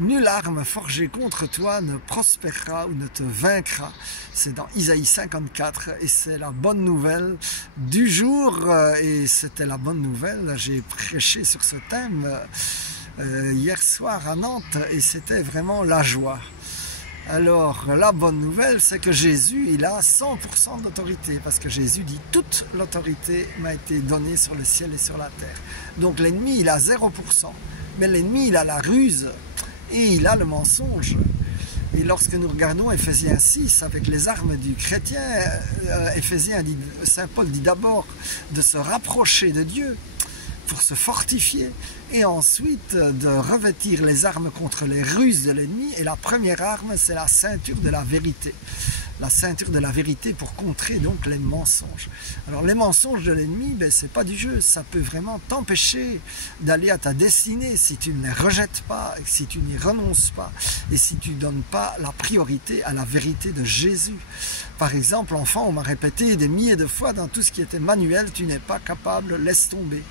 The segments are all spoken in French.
Nulle arme forgée contre toi ne prospérera ou ne te vaincra. C'est dans Isaïe 54 et c'est la bonne nouvelle du jour. Et c'était la bonne nouvelle. J'ai prêché sur ce thème hier soir à Nantes et c'était vraiment la joie. Alors, la bonne nouvelle, c'est que Jésus, il a 100% d'autorité, parce que Jésus dit « Toute l'autorité m'a été donnée sur le ciel et sur la terre ». Donc l'ennemi, il a 0%, mais l'ennemi, il a la ruse et il a le mensonge. Et lorsque nous regardons Éphésiens 6 avec les armes du chrétien, Saint Paul dit d'abord de se rapprocher de Dieu pour se fortifier et ensuite de revêtir les armes contre les ruses de l'ennemi. Et la première arme, c'est la ceinture de la vérité. La ceinture de la vérité pour contrer donc les mensonges. Alors les mensonges de l'ennemi, c'est pas du jeu, ça peut vraiment t'empêcher d'aller à ta destinée si tu ne les rejettes pas, si tu n'y renonces pas et si tu ne donnes pas la priorité à la vérité de Jésus. Par exemple, enfant, on m'a répété des milliers de fois dans tout ce qui était manuel, tu n'es pas capable, laisse tomber.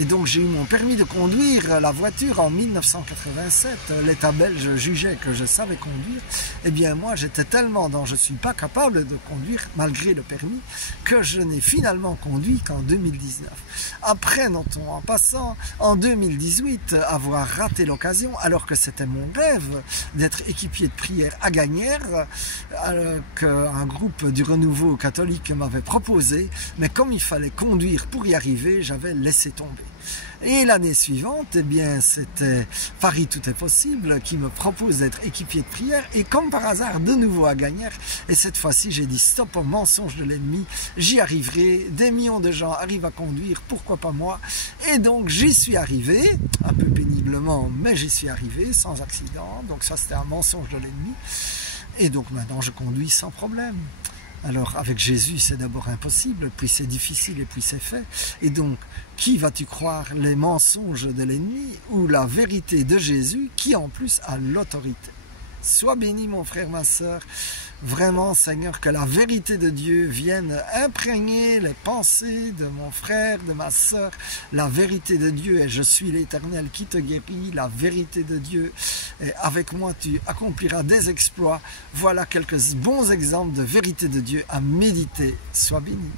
Et donc j'ai eu mon permis de conduire la voiture en 1987. L'État belge jugeait que je savais conduire. Eh bien moi j'étais tellement dans je ne suis pas capable de conduire malgré le permis que je n'ai finalement conduit qu'en 2019. Après, notons en passant, en 2018, avoir raté l'occasion alors que c'était mon rêve d'être équipier de prière à Gagnères, qu'un groupe du Renouveau catholique m'avait proposé, mais comme il fallait conduire pour y arriver, j'avais laissé tomber. Et l'année suivante, eh bien, c'était Paris Tout est Possible qui me propose d'être équipier de prière et comme par hasard, de nouveau à Gagnères. Et cette fois-ci, j'ai dit stop au mensonge de l'ennemi, j'y arriverai, des millions de gens arrivent à conduire, pourquoi pas moi? Et donc, j'y suis arrivé, un peu péniblement, mais j'y suis arrivé, sans accident. Donc ça, c'était un mensonge de l'ennemi. Et donc maintenant, je conduis sans problème. Alors avec Jésus c'est d'abord impossible, puis c'est difficile et puis c'est fait. Et donc qui vas-tu croire, les mensonges de l'ennemi ou la vérité de Jésus qui en plus a l'autorité? Sois béni mon frère, ma sœur, vraiment Seigneur, que la vérité de Dieu vienne imprégner les pensées de mon frère, de ma sœur. La vérité de Dieu est je suis l'Éternel qui te guérit, la vérité de Dieu est avec moi tu accompliras des exploits. Voilà quelques bons exemples de vérité de Dieu à méditer. Sois béni.